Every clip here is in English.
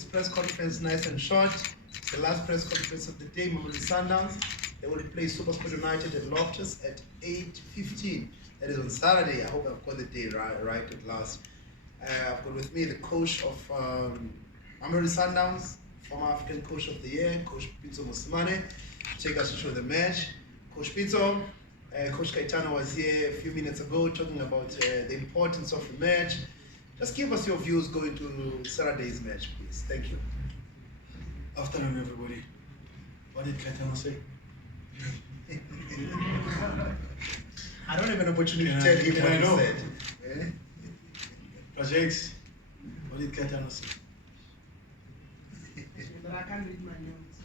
this press conference nice and short. It's the last press conference of the day. Mamelodi Sundowns, they will play SuperSport United at Loftus at 8:15. That is on Saturday. I hope I've got the day right at last. I've got with me the coach of Mamelodi Sundowns, former African Coach of the Year, Coach Pitso Mosimane, to take us through the match. Coach Pitso, Coach Kaitano was here a few minutes ago talking about the importance of the match. Just give us your views going to Saturday's match, please. Thank you. Afternoon, everybody. What did Kaitano say? I don't have an opportunity to tell him what he said. Projects, what did Kaitano say? But I can't read my notes.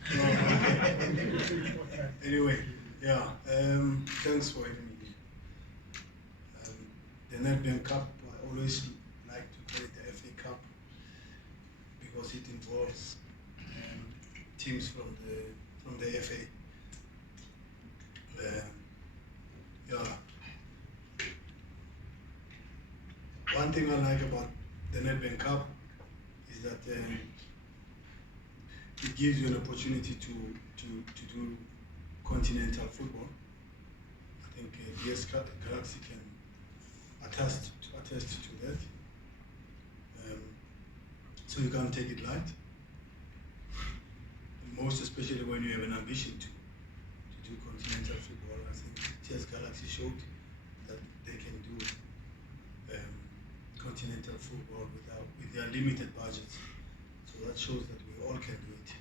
Anyway, yeah, thanks for having me here. The Nedbank Cup, I always like to call it the FA Cup because it involves teams from the FA. Yeah. One thing I like about the Nedbank Cup is that it gives you an opportunity to do continental football. I think DS Galaxy can attest to that. So you can't take it light. Most especially when you have an ambition to do continental football. I think DS Galaxy showed that they can do continental football with their limited budgets. So that shows that we all can do it.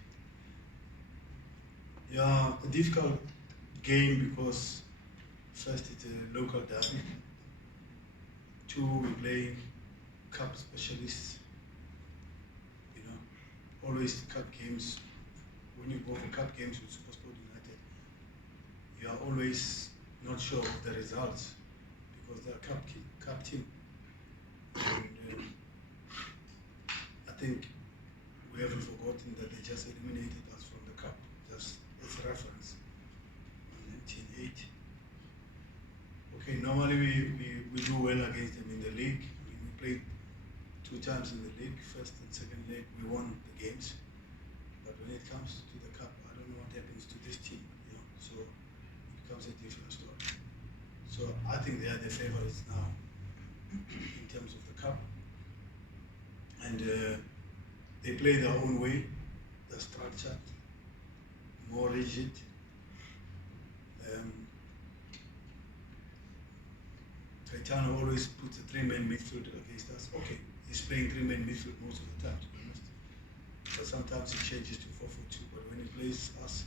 Yeah, a difficult game because first it's a local derby. Two, we play cup specialists. You know, always cup games. When you go for cup games with SuperSport United, you are always not sure of the results because they are cup team. And I think we haven't forgotten that they just eliminated us from the cup, just as a reference, in 1980. Okay, normally we do well against them in the league. I mean, we played 2 times in the league, first and second leg, we won the games. But when it comes to the cup, I don't know what happens to this team, you know, so it becomes a different story. So I think they are the favorites now in terms of the cup. And they play their own way, they're structured, more rigid. Kaitano always puts a 3-man midfield against us. Okay, he's playing 3-man midfield most of the time, to be honest. But sometimes he changes to 4-4-2, but when he plays us,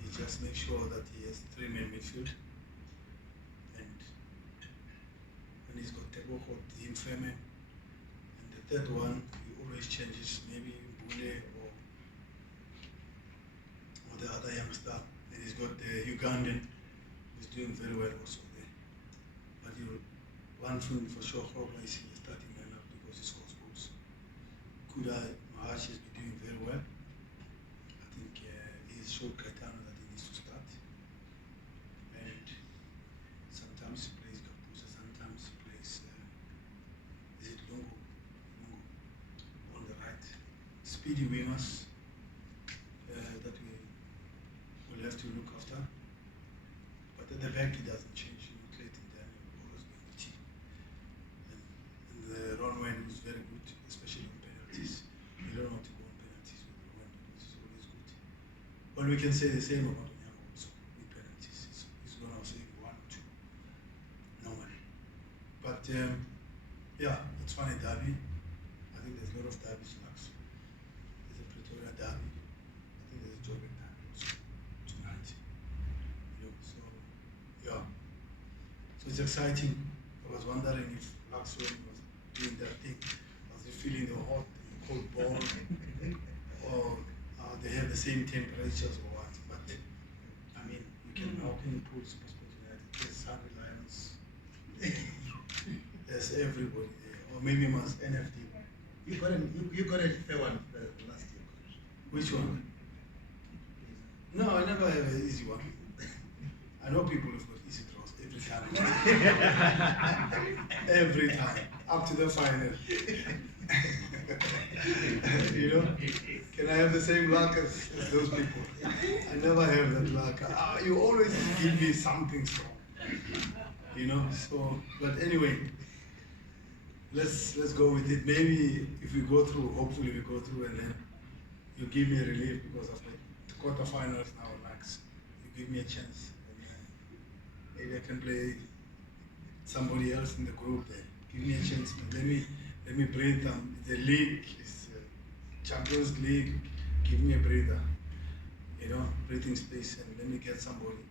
he just makes sure that he has 3-man midfield. And when he's got Teboko, the Infame, and the third one, he always changes, maybe Bule or the other youngster. And he's got the Ugandan, who's doing very well also there. But one thing for sure, Hogla is in the starting lineup because he scores goals. Kuda Mahash has been doing very well. I think he showed Kaitano that he needs to start. And sometimes he plays Kapusa, sometimes he plays, is it Lungo on the right. Speedy wingers that we will have to look after. But at the back he doesn't change. Clayton Daniel always being the team. And the Ronwen was very good, especially on penalties. You don't want to go on penalties with Ronwen, but it's always good. But we can say the same about Onyango also with penalties. He's going to save 1 or 2 normally. But yeah, the Tshwane Derby. I think there's a lot of derbies in Lux. There's a Pretoria Derby. I think there's a Joburg Derby also tonight. You know, so yeah. So it's exciting. I was wondering if Luxor was doing that thing. Was he feeling the hot and cold ball? Or they have the same temperatures or what? But I mean, how can you put SuperSport United? There's Sunday Lions. There's everybody there. Or maybe must NFD. You got a fair one last year, Coach. Which one? No, I never have an easy one. I know people who've got easy draws every time. Every time. Up to the final. You know, can I have the same luck as those people? I never have that luck. You always give me something strong. You know, so, but anyway, let's go with it. Maybe if we go through, hopefully we go through, and then you give me a relief because of the quarterfinals now, Max. You give me a chance. And, maybe I can play somebody else in the group there. Give me a chance. But let me breathe. The league is Champions League. Give me a breather. You know, breathing space, and let me get somebody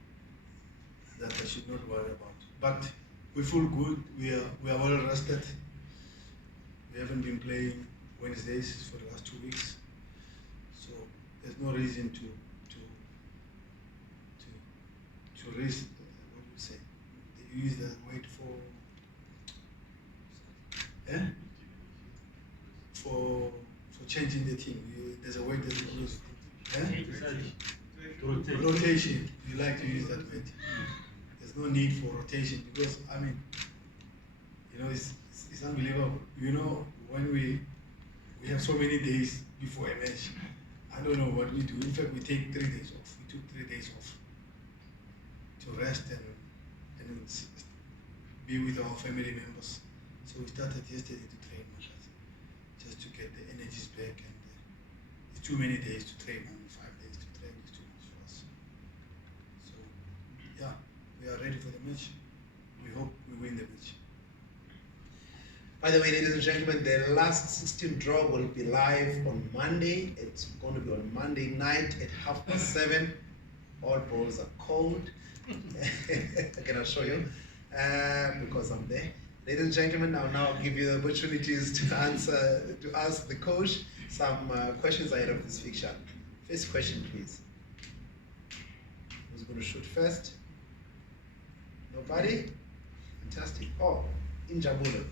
that I should not worry about. But we feel good. We are well rested. We haven't been playing Wednesdays for the last 2 weeks, so there's no reason to risk. What do you say? They use that word for changing the team. There's a word that you use. Rotation. You like to use that word. There's no need for rotation because I mean, you know, it's unbelievable. You know, when we have so many days before a match, I don't know what we do. In fact, we take 3 days off. We took 3 days off to rest and be with our family members. So we started yesterday to train, just to get the energies back. And it's too many days to train. I mean, 5 days to train is too much for us. So yeah, we are ready for the match. We hope we win the match. By the way, ladies and gentlemen, the last 16 draw will be live on Monday. It's going to be on Monday night at 7:30. All balls are cold. I cannot show you because I'm there. Ladies and gentlemen, I'll now give you the opportunities to ask the coach some questions ahead of this fixture. First question, please. Who's going to shoot first? Nobody? Fantastic. Oh, Injabulo.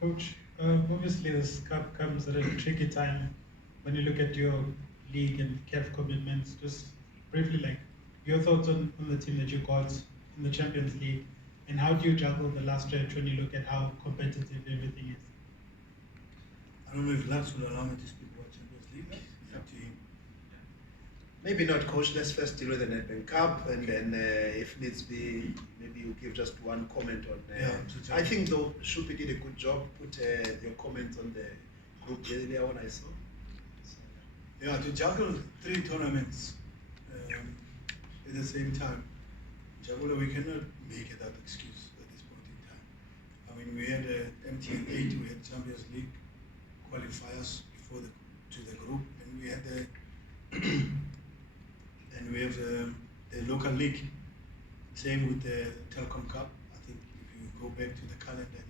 Coach, obviously this cup comes at a tricky time when you look at your league and CAF commitments. Just briefly, like your thoughts on the team that you got in the Champions League, and how do you juggle the last stretch when you look at how competitive everything is? I don't know if Lars will allow me to speak about Champions League. It's up to him. Maybe not, coach. Let's first deal with the Nedbank Cup, and then if needs be, maybe you give just one comment on. I think though, Shupi did a good job. Put your comments on the group the earlier one I saw. Yeah, to juggle 3 tournaments at the same time, Jabula, we cannot make it that excuse at this point in time. I mean, we had MTN 8, we had Champions League qualifiers before to the group, and we had and we have the local league. Same with the Telkom Cup. I think if you go back to the calendar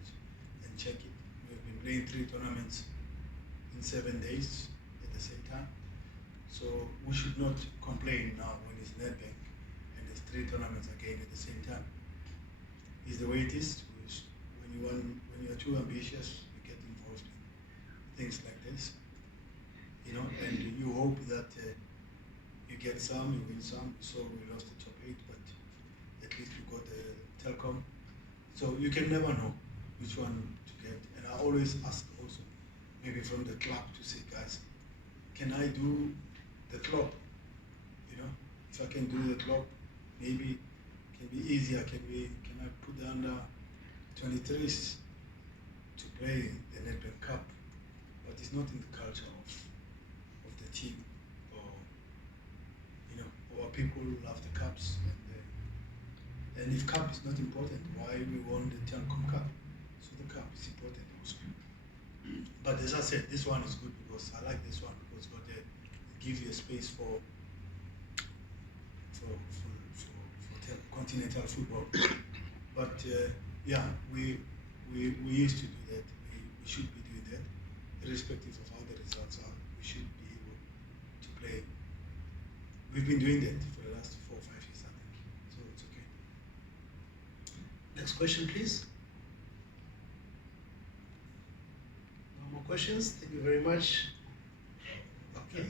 and check it, we have been playing 3 tournaments in 7 days at the same time. So we should not complain now when it's Nedbank and there's 3 tournaments again at the same time. It's the way it is. When you are too ambitious, you get involved in things like this, you know, and you hope that you get some, you win some. So we lost the top 8, but at least we got the Telkom. So you can never know which one to get. And I always ask also, maybe from the club, to say, guys, can I do the club? You know, if I can do the club, maybe it can be easier. Can I put the under 23s to play the Nedbank Cup? But it's not in the culture of the team, or you know, our people love the cups, and if cup is not important, why we won the Telkom Cup? So the cup is important also. But as I said, this one is good because I like this one because it gives you a space for continental football. But yeah, we used to do that. We should be doing that, irrespective of how the results are. We should be able to play. We've been doing that for the last 4 or 5 years, I think. So it's okay. Next question, please. No more questions. Thank you very much. Okay.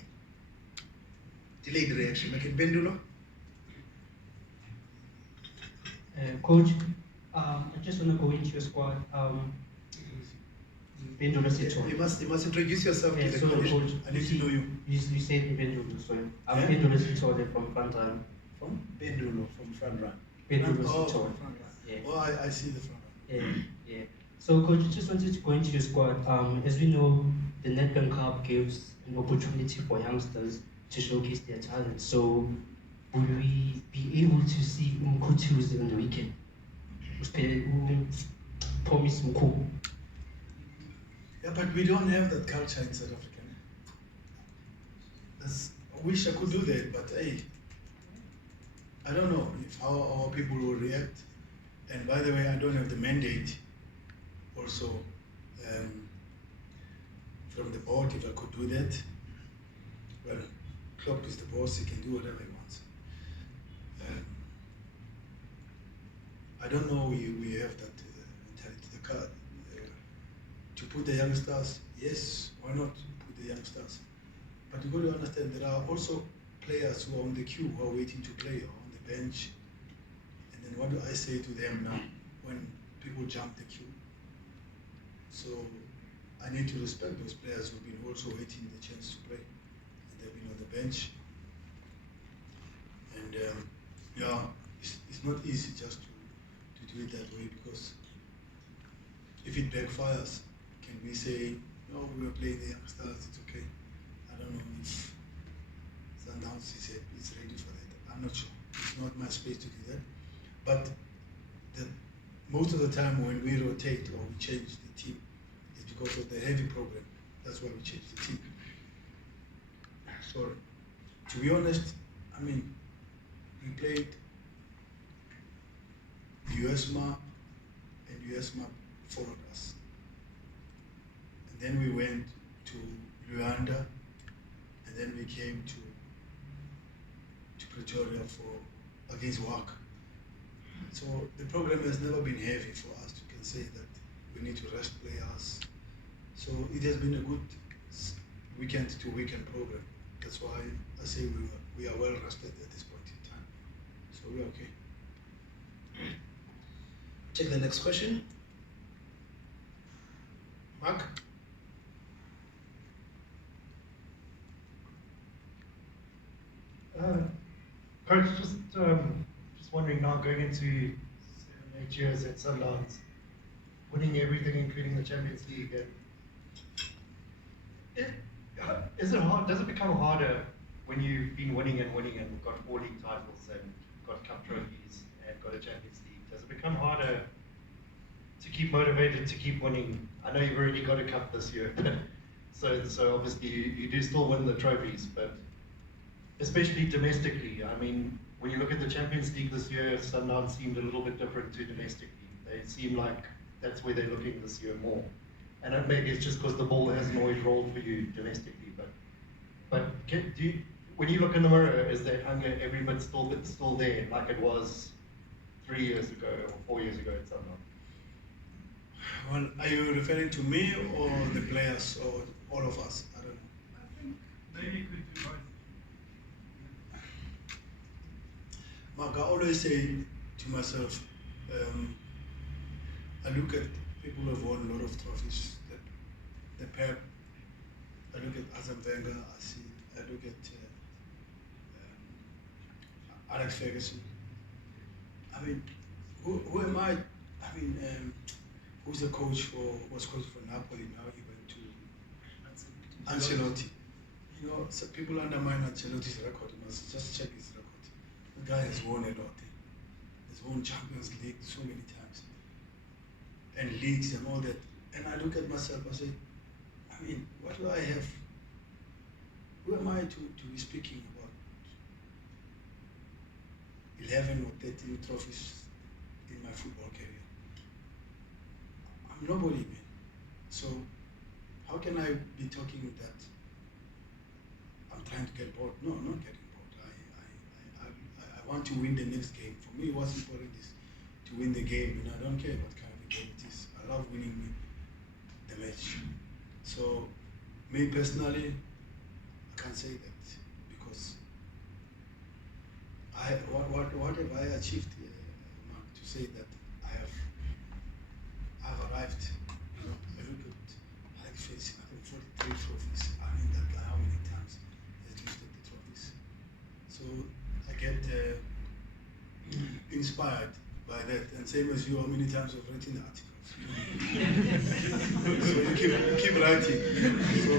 Delayed reaction. Make it Bendulo. Coach, I just want to go into your squad. Bendulo Sithole. You must introduce yourself to the So, commission. Coach, I need to know you. You said Bendulo, so I'm Yeah? Bendulo Sithole from Bantam. From Bendulo, from Front Run. Bendulo Oh, Sithole. front line. Yeah. Oh, I see the front line. Yeah. So, Coach, I just wanted to go into your squad. As we know, the Nedbank Cup gives an opportunity for youngsters to showcase their talent. So, would we be able to see Umkutu's on the weekend? Promise Mko. Yeah, but we don't have that culture in South Africa. I wish I could do that, but hey, I don't know if how our people will react. And by the way, I don't have the mandate also from the board if I could do that. Well, Klopp is the boss, he can do whatever he wants. I don't know we have that mentality. The card to put the youngsters, yes, why not put the youngsters? But you got to understand there are also players who are on the queue who are waiting to play or on the bench. And then what do I say to them now when people jump the queue? So I need to respect those players who've been also waiting the chance to play. And they've been on the bench. And yeah, it's not easy just to do it that way, because if it backfires, can we say, no, we were playing the youngsters, it's okay. I don't know if Sundowns is ready for that. I'm not sure. It's not my space to do that. But most of the time when we rotate or we change the team, it's because of the heavy program. That's why we change the team. Sorry. To be honest, I mean, we played USMA, and USMA followed us. And then we went to Luanda, and then we came to Pretoria against WAC. So the program has never been heavy for us. You can say that we need to rest players. So it has been a good weekend to weekend program. That's why I say we are well rested at this point in time. So we're okay. Take the next question. Mark? Coach, just wondering now, going into 7, 8 years at Sundowns, winning everything, including the Champions League, is it hard? Does it become harder when you've been winning and got 4 league titles and got cup trophies and got a Champions League? Does it become harder to keep motivated to keep winning? I know you've already got a cup this year, so obviously you do still win the trophies, but especially domestically. I mean, when you look at the Champions League this year, Sundowns seemed a little bit different to domestically. They seem like that's where they're looking this year more. And maybe it's just because the ball hasn't always rolled for you domestically. But when you look in the mirror, is that hunger every bit still there, like it was 3 years ago or 4 years ago at Sundowns? Well, are you referring to me or the players or all of us? I don't know. I think maybe you could do both. Mark, I always say to myself, I look at people who have won a lot of trophies, the Pep, I look at Arsene Wenger, I look at Alex Ferguson. I mean, who am I? I mean, who's the coach was coach for Napoli, now he went to Ancelotti. You know, so people undermine Ancelotti's record. You must just check his record. The guy has won a lot. He's won Champions League so many times. And leagues and all that. And I look at myself and say, I mean, what do I have? Who am I to be speaking about 11 or 13 trophies in my football career? I'm nobody, man. So how can I be talking that I'm trying to get bored? No, I'm not getting bored. I want to win the next game. For me, what's important is to win the game, and I don't care what kind of a game it is. I love winning the match. So, me personally, I can't say that because what have I achieved, Mark, to say that I've arrived. You know, I look at like facing I think 43 trophies. I mean that guy how many times has lifted the trophies. So I get inspired by that, and same as you, how many times you've written the articles. So you keep writing. So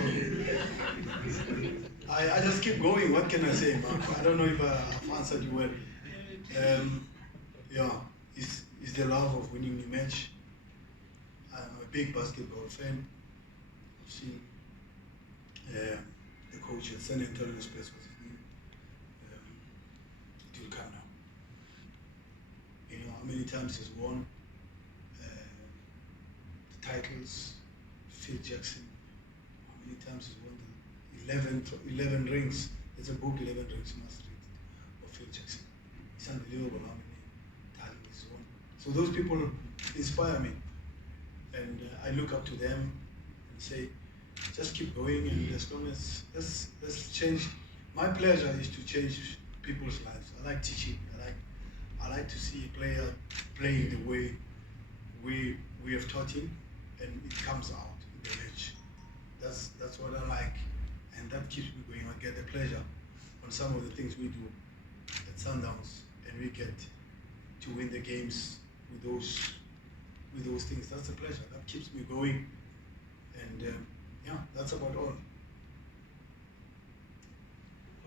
I just keep going. What can I say, Mark? I don't know if I've answered you well. Yeah, it's the love of winning the match. I'm a big basketball fan. I've seen the coach at San Antonio Spurs, what's his name? It will come now. You know how many times he's won the titles. Phil Jackson, how many times he's won the 11 rings. There's a book, 11 rings, you must read it, of Phil Jackson. It's unbelievable how many titles he's won. So those people inspire me, and I look up to them and say, just keep going, and as long as let's change. My pleasure is to change people's lives. I like teaching. I like to see a player playing the way we have taught him, and it comes out in the match. That's what I like, and that keeps me going. I get the pleasure on some of the things we do at Sundowns, and we get to win the games with those things. That's a pleasure. That keeps me going, and yeah, that's about all.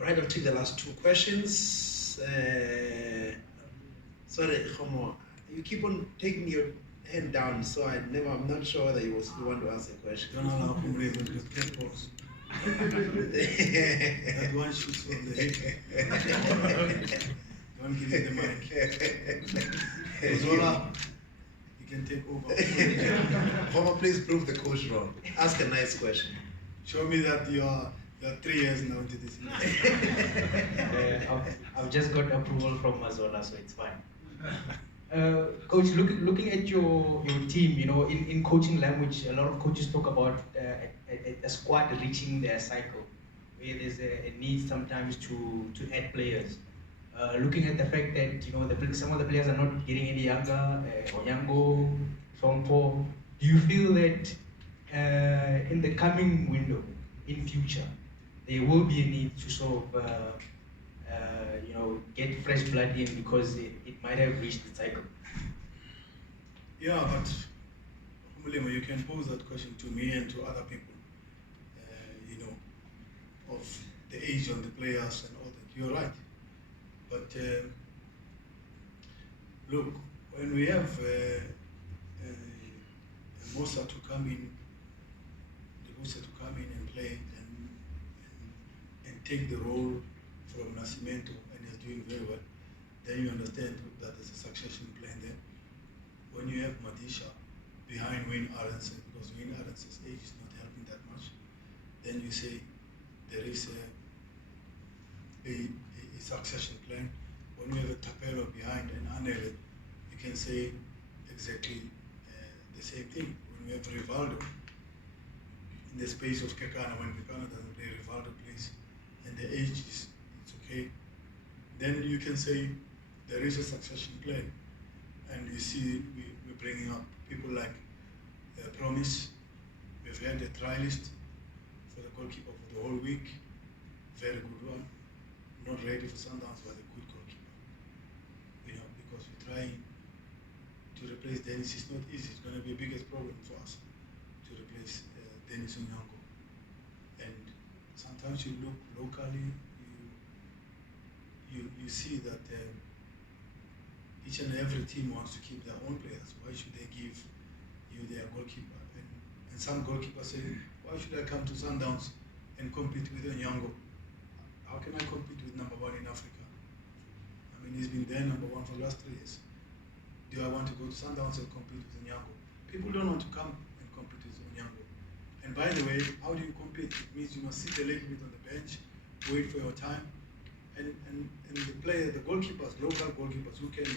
All right, I'll take the last two questions. Sorry, Khomo, you keep on taking your hand down, so I'm not sure whether you want to ask a question. Don't allow him to get balls. That one shoots from the hip. Don't give him the mic. Zola, you can take over. Khomo, please prove the coach wrong. Ask a nice question. Show me that you're 3 years now into this. I've just got approval from Mazola, so it's fine. Coach, looking at your team, you know, in coaching language, a lot of coaches talk about a squad reaching their cycle, where there's a need sometimes to add players. Looking at the fact that, you know, some of the players are not getting any younger, Onyango, Sompo, do you feel that in the coming window, in future, there will be a need to sort of you know, get fresh blood in because it might have reached the cycle? Yeah, but Mulemo, you can pose that question to me and to other people, you know, of the age of the players and all that. You're right. But look, when we have Mosa to come in, and play and take the role from Nascimento, and is doing very well, then you understand that there's a succession plan there. When you have Madisha behind Wayne Aronson, because Wayne Aronson's age is not helping that much, then you say there is a succession plan. When you have a Tapelo behind and Anele, you can say exactly the same thing. When we have Rivaldo in the space of Kekana, when Kekana doesn't play, Rivaldo plays, and the age is it's okay, then you can say there is a succession plan. And you see we're bringing up people like Promise. We've had a trialist for the goalkeeper for the whole week, very good one. Not ready for Sundowns, but a good goalkeeper. You know, because we're trying to replace Dennis. It's not easy. It's going to be the biggest problem for us to replace Dennis Onyango. And sometimes you look locally, you see that each and every team wants to keep their own players. Why should they give you their goalkeeper? And some goalkeepers say, why should I come to Sundowns and compete with Onyango? How can I compete with number one in Africa? I mean, he's been there number one for the last 3 years. Do I want to go to Sundowns and compete with Onyango? People don't want to come and compete with Onyango. And by the way, how do you compete? It means you must sit a little bit on the bench, wait for your time, and the player, the goalkeepers, local goalkeepers who can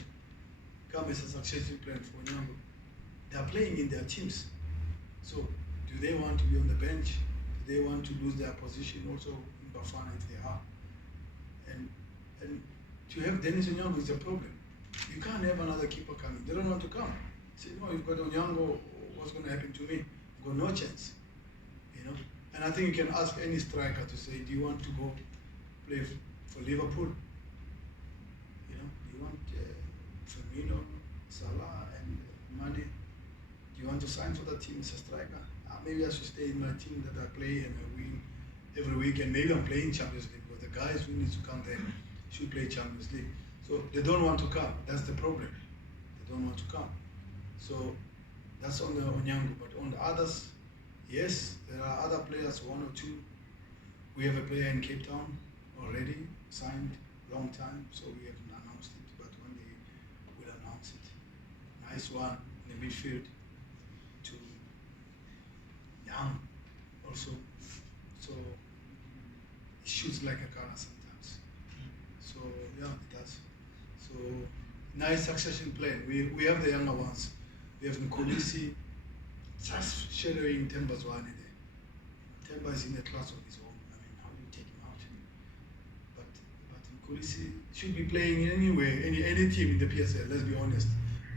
come as a succession plan for Onyango, they are playing in their teams. So do they want to be on the bench? Do they want to lose their position also in Bafana if they are? And to have Dennis Onyango is a problem. you can't have another keeper coming. They don't want to come. Say, no, you've got Onyango, what's going to happen to me? I've got no chance. You know? And I think you can ask any striker to say, do you want to go play for Liverpool? You know, do you want Firmino, Salah, and Mane? Do you want to sign for the team as a striker? Maybe I should stay in my team that I play and I win every week, and maybe I'm playing Champions League, because the guys who need to come there should play Champions League. So they don't want to come. That's the problem. They don't want to come. So that's on the Onyango. But on the others, yes, there are other players, one or two. We have a player in Cape Town already, signed, long time, so we haven't announced it, but one day we'll announce it. Nice one in the midfield. Young also, so he shoots like a gunner sometimes. So yeah, it does. So nice succession plan. We have the younger ones. We have Nkolisi just shadowing Themba Zwane there. Themba is in a class of his own. I mean, how do you take him out? But Nkolisi should be playing anywhere, any team in the PSL. Let's be honest,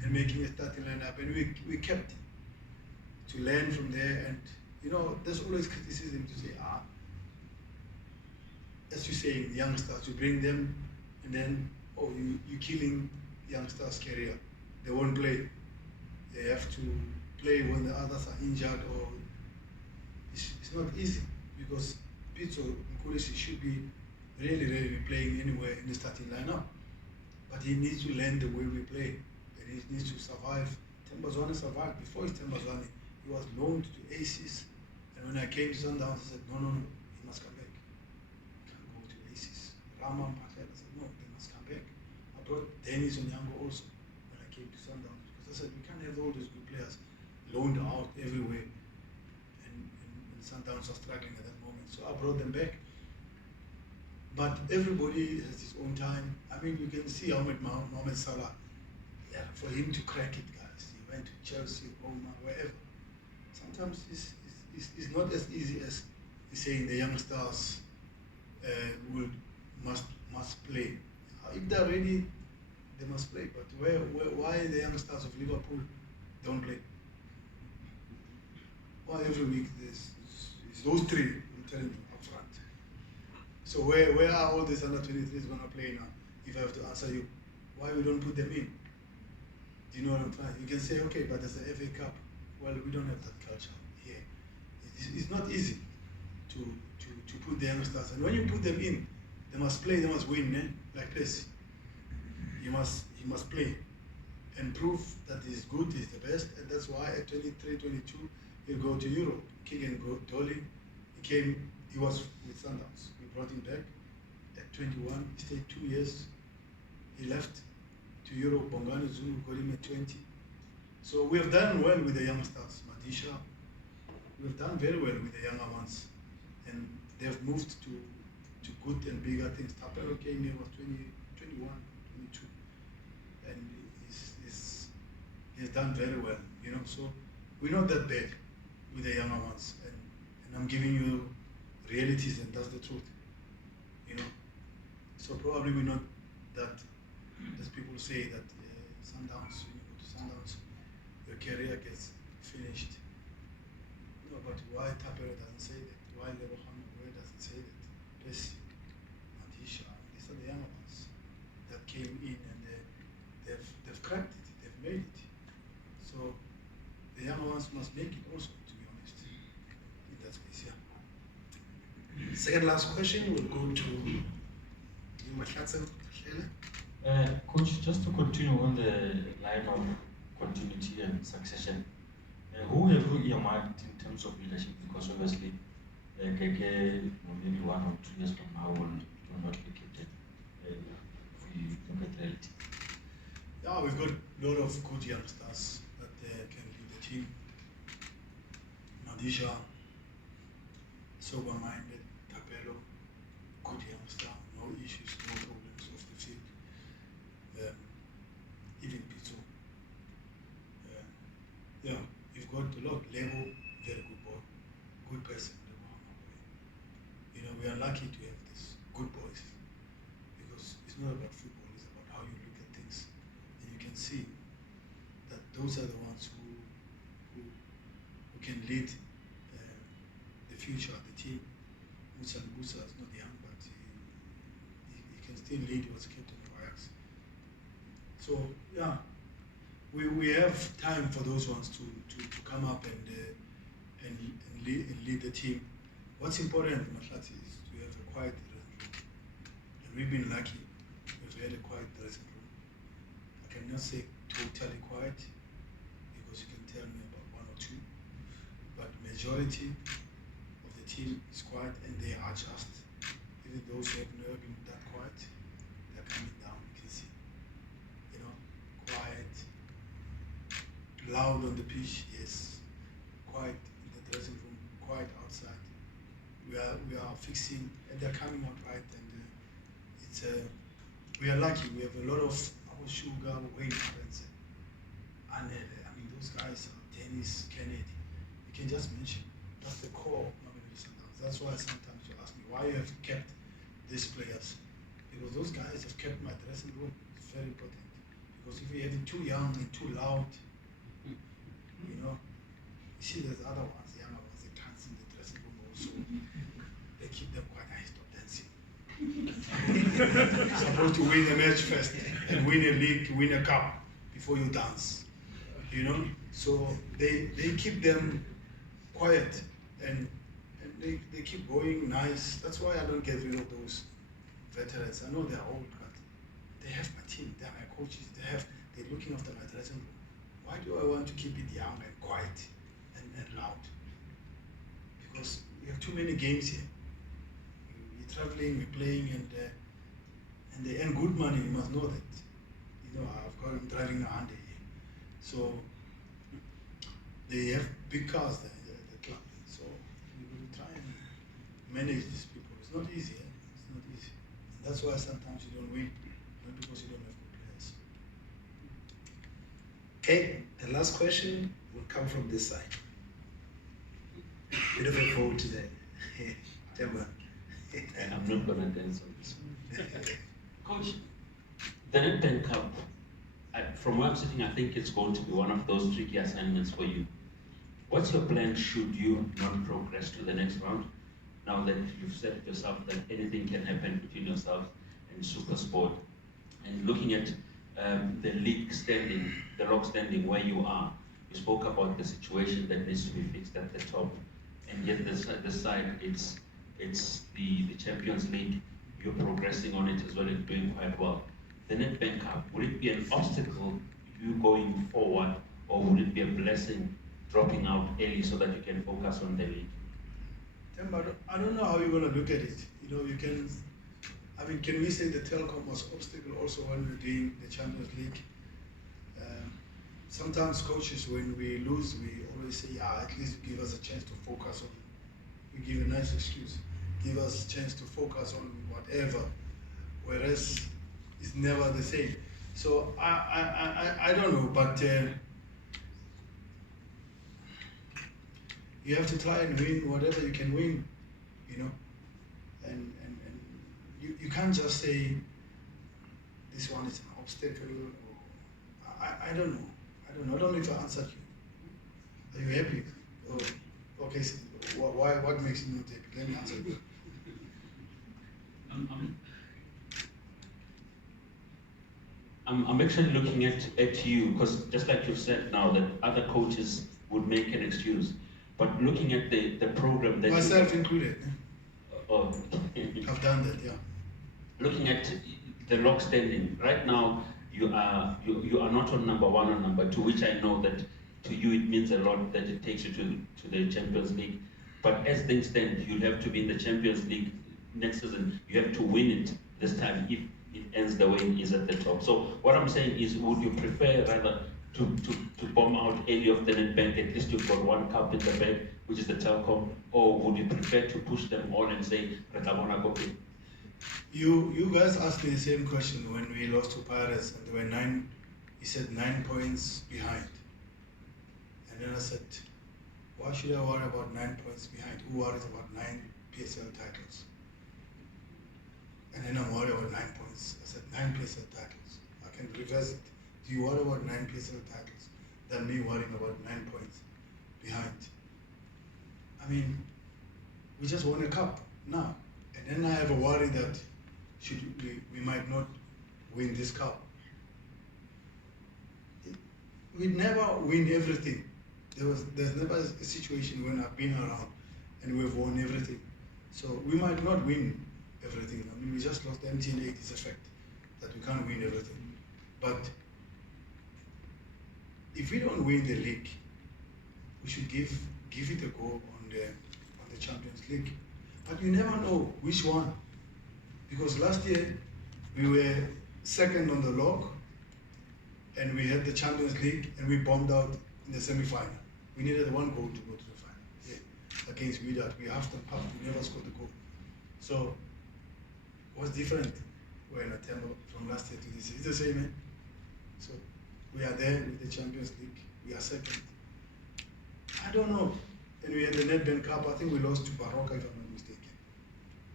and making a starting lineup. And we kept him to learn from there. And you know, there's always criticism to say, as you say, youngsters, you bring them, and then, oh, you're killing youngsters' career. They won't play. They have to play when the others are injured, or it's not easy, because Pitso Mosimane should be really playing anywhere in the starting lineup. But he needs to learn the way we play, and he needs to survive. Themba Zwane survived. Before his Themba Zwane, he was loaned to Aces, and when I came to Sundowns, I said, no, he must come back. He can't go to Aces. Rama Mpahlela, I said, no, they must come back. I brought Dennis Onyango also when I came to Sundowns, because I said, we can't have all these good players loaned out everywhere, and Sundowns are struggling at that moment. So I brought them back. But everybody has his own time. I mean, you can see Mohamed Salah, yeah, for him to crack it, guys. He went to Chelsea, Roma, wherever. Sometimes it's not as easy as saying the young stars must play. If they're ready, they must play. But why the young stars of Liverpool don't play? Why every week there's those three, I'm telling you, up front. So where are all these under 23s going to play now? If I have to answer you, why we don't put them in? Do you know what I'm trying? You can say, okay, but there's the FA Cup. Well, we don't have that culture here. It's not easy to put the youngsters. And when you put them in, they must play, they must win, like this. He must play and prove that he's good, he's the best, and that's why at 23, 22, he'll go to Europe. Keegan Dolly, he was with Sundowns. We brought him back at 21, he stayed 2 years. He left to Europe. Bongani Zulu got him at 20. So we have done well with the youngsters. Madisha, we've done very well with the younger ones. And they've moved to good and bigger things. Tapelo came here, was 21, 22. And he's done very well, you know. So we're not that bad with the younger ones. And I'm giving you realities, and that's the truth, you know. So probably we're not that, as people say, that Sundowns, when you go to Sundowns, your career gets finished. No, but why Tapelo doesn't say that? Why Leboham doesn't say that? Plessy, Madisha, these are the younger ones that came in, and they've cracked it, they've made it. So the younger ones must make it also, to be honest, in that space, yeah. Second last question will go to Mahlatse. Coach, just to continue on the line of continuity and succession, who have you earmarked in terms of leadership? Because obviously, Keke, maybe 1 or 2 years from now, will not be captain if we look at reality. Yeah, we've got a lot of good youngsters that can lead the team. Madisha, sober-minded, Tapelo, good youngster, no issues, no problems off the field. Even Pitso. Yeah, we've got a lot. Lebo, very good boy, good person. You know, we are lucky to have these good boys, because it's not about football, it's about how you look at things. And you lead the future of the team. Musa is not young, but he can still lead. He was captain of Ajax. So yeah, we have time for those ones to come up and lead the team. What's important, Mahlati, is to have a quiet dressing room. And we've been lucky. We've had a quiet dressing room. I cannot say totally quiet because you can tell me about one or two, but majority of the team is quiet and they adjust. Even those who have never been that quiet, they're coming down. You can see, quiet, loud on the pitch, yes, quiet in the dressing room, quiet outside. We are fixing, and they're coming out right, and it's we are lucky. We have a lot of our sugar, Wayne friends, and I mean those guys are Dennis, Kennedy. You can just mention that's the core of Mamelodi Sundowns. That's why sometimes you ask me why you have kept these players, because those guys have kept my dressing room. It's very important, because if you have it too young and too loud, you see there's other ones, the younger ones, they dance in the dressing room also. They keep them quiet. I stop dancing. You're supposed to win a match first and win a league, win a cup before you dance. So they keep them quiet and they keep going nice. That's why I don't get rid of those veterans. I know they're old, but they have my team, they're my coaches, they're looking after my dressing room. Why do I want to keep it young and quiet and loud? Because we have too many games here. We're traveling, we're playing, and they earn good money. You must know that. I've got them driving a Hyundai here. So they have big cars there, the club. So we will try and manage these people. It's not easy. It's not easy. And that's why sometimes you don't win, not because you don't have good players. Okay, the last question will come from this side. Bit of a vote today. Temba. I'm not going to dance on this one. Coach, the Nedbank Cup, from where I'm sitting, I think it's going to be one of those tricky assignments for you. What's your plan should you not progress to the next round? Now that you've said yourself that anything can happen between yourself and SuperSport, and looking at the league standing, the log standing where you are, you spoke about the situation that needs to be fixed at the top, and yet this side, it's the Champions League. You're progressing on it as well and doing quite well. The Nedbank Cup, would it be an obstacle you going forward, or would it be a blessing dropping out early so that you can focus on the league? Temba, I don't know how you're going to look at it. Can we say the Telkom was obstacle also when we're doing the Champions League? Sometimes coaches, when we lose, we always say, at least give us a chance to focus on. We give a nice excuse. Give us a chance to focus on whatever, whereas it's never the same. So I don't know, but you have to try and win whatever you can win, and you can't just say this one is an obstacle. Or, I don't know. I don't know if I answered you. Are you happy? Oh, okay. So what makes you not happy? Let me answer you. I'm actually looking at you, because just like you've said now that other coaches would make an excuse, but looking at the program that myself included. Oh, I've done that, yeah. Looking at the log standing right now, you are not on number 1 or number 2, which I know that to you it means a lot that it takes you to the Champions League. But as things stand, you'll have to be in the Champions League next season. You have to win it this time if it ends the way it is at the top. So what I'm saying is, would you prefer rather to bomb out early of the Nedbank, at least you've got 1 cup in the bag, which is the Telkom, or would you prefer to push them all and say, You guys asked me the same question when we lost to Pirates, and there were 9, you said 9 points behind. And then I said, why should I worry about 9 points behind? Who worries about 9 PSL titles? And then I'm worried about 9 points. I said 9 PSL titles. I can reverse it. Do you worry about 9 PSL titles than me worrying about 9 points behind? I mean, we just won a cup now. And then I have a worry that we might not win this cup. We never win everything. There's never a situation when I've been around and we've won everything. So we might not win everything. I mean, we just lost MTN 8 is a fact that we can't win everything. But if we don't win the league, we should give it a go on the Champions League. But you never know which one. Because last year we were second on the log and we had the Champions League and we bombed out in the semi-final. We needed one goal to go to the final. Yeah. Against Wydad, we halved them up, we never scored a goal. So what's different when Atembo from last year to this year? It's the same, eh? So we are there with the Champions League, we are second. I don't know. And we had the Nedbank Cup, I think we lost to Baroka if I'm not mistaken.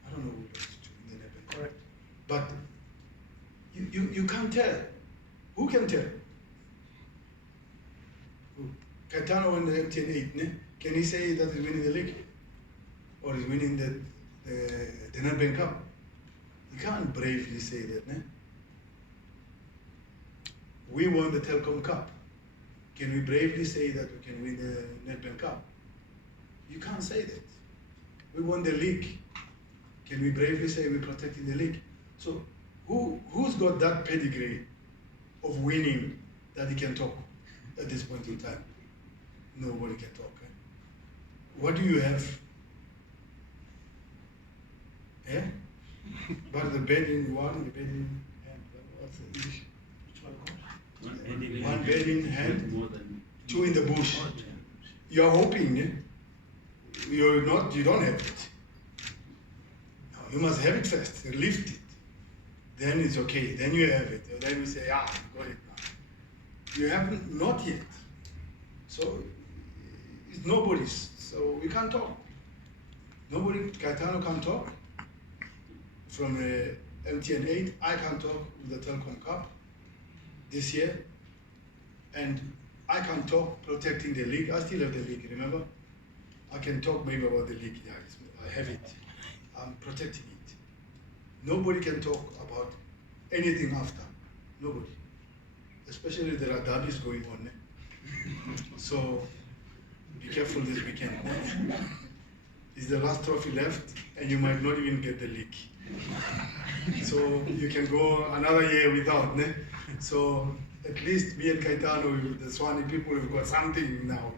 I don't know who we lost to in the Nedbank Cup. Correct. But you can't tell. Who can tell? Caetano won the MTN 8, ne? Can he say that he's winning the league? Or he's winning the Nedbank Cup? You can't bravely say that, ne? We won the Telkom Cup. Can we bravely say that we can win the Nedbank Cup? You can't say that. We won the league. Can we bravely say we're protecting the league? So who's got that pedigree of winning that he can talk at this point in time? Nobody can talk. Eh? What do you have? Eh? But the bed in one, the bed in hand. What's the English? One bed in hand, more than two in the bush. You're hoping, eh? You don't have it. No, you must have it first, lift it. Then it's okay, then you have it. Then you say, you got it now. You haven't, not yet. So, it's nobody's, so we can't talk. Nobody, Caetano can't talk from MTN 8. I can't talk with the Telkom Cup this year. And I can't talk protecting the league. I still have the league, remember? I can talk maybe about the league. Yeah, I have it. I'm protecting it. Nobody can talk about anything after. Nobody. Especially there are derbies going on. Eh? So be careful this weekend. Eh? It's the last trophy left and you might not even get the league. So you can go another year without. Eh? So at least me and Caetano, the Tshwane people, have got something now.